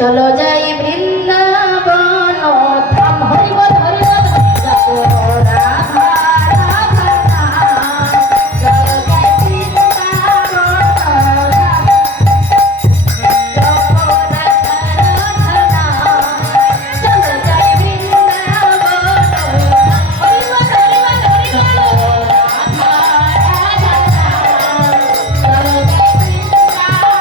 চলো যাই বৃন্দাবন ধাম হরিবল হরিবল যাবো রাধা রাধা নাম। চলো যাই বৃন্দাবন যাবো রাধা রাধা নাম। চলো যাই বৃন্দাবন হরিবল হরিবল হরিবল রাধা রাধা নাম। চলো যাই বৃন্দাবন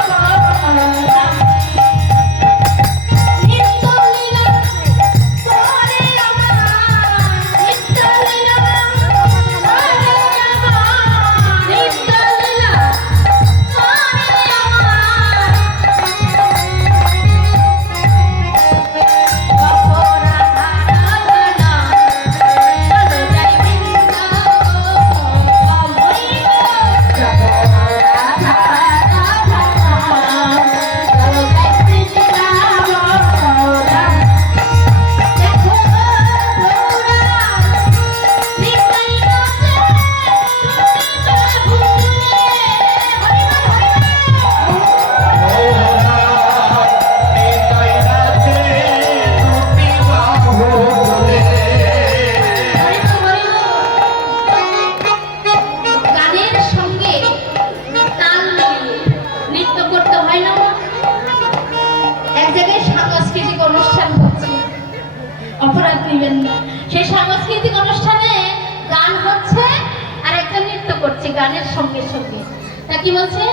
সেই সাংস্কৃতিক অনুষ্ঠানে গান হচ্ছে আর একটা নৃত্য করছে গানের সঙ্গে সঙ্গে। তা কি বলছে?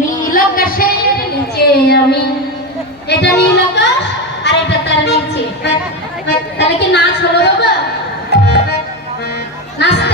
নীল আকাশের নিচে আমি, এটা নীল আকাশ আর এটা তার নিচে। তাহলে কি নাচ হলো বাবা? নাচতে